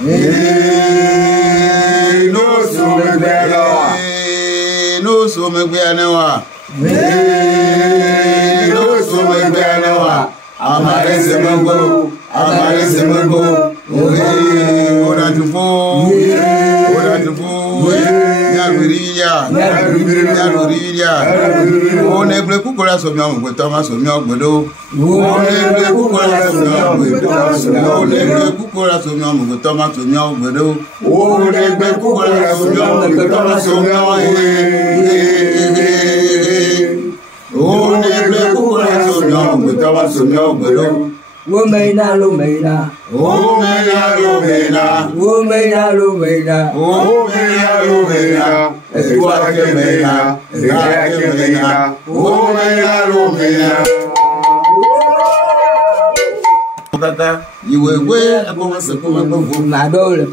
No so me gbenewa. No so me gbenewa. Amare se mango. Ora tupo. Nyaruriya. One ble kukora so mi amugbe Thomas so mi ogbedo. One ble kukora so mi amugbe Thomas so mi ogbedo. One ble kukora so mi amugbe Thomas so mi ogbedo. One ble kukora so mi amugbe Thomas so mi ogbedo. Womeina. Tata, you were where I was a woman. My daughter,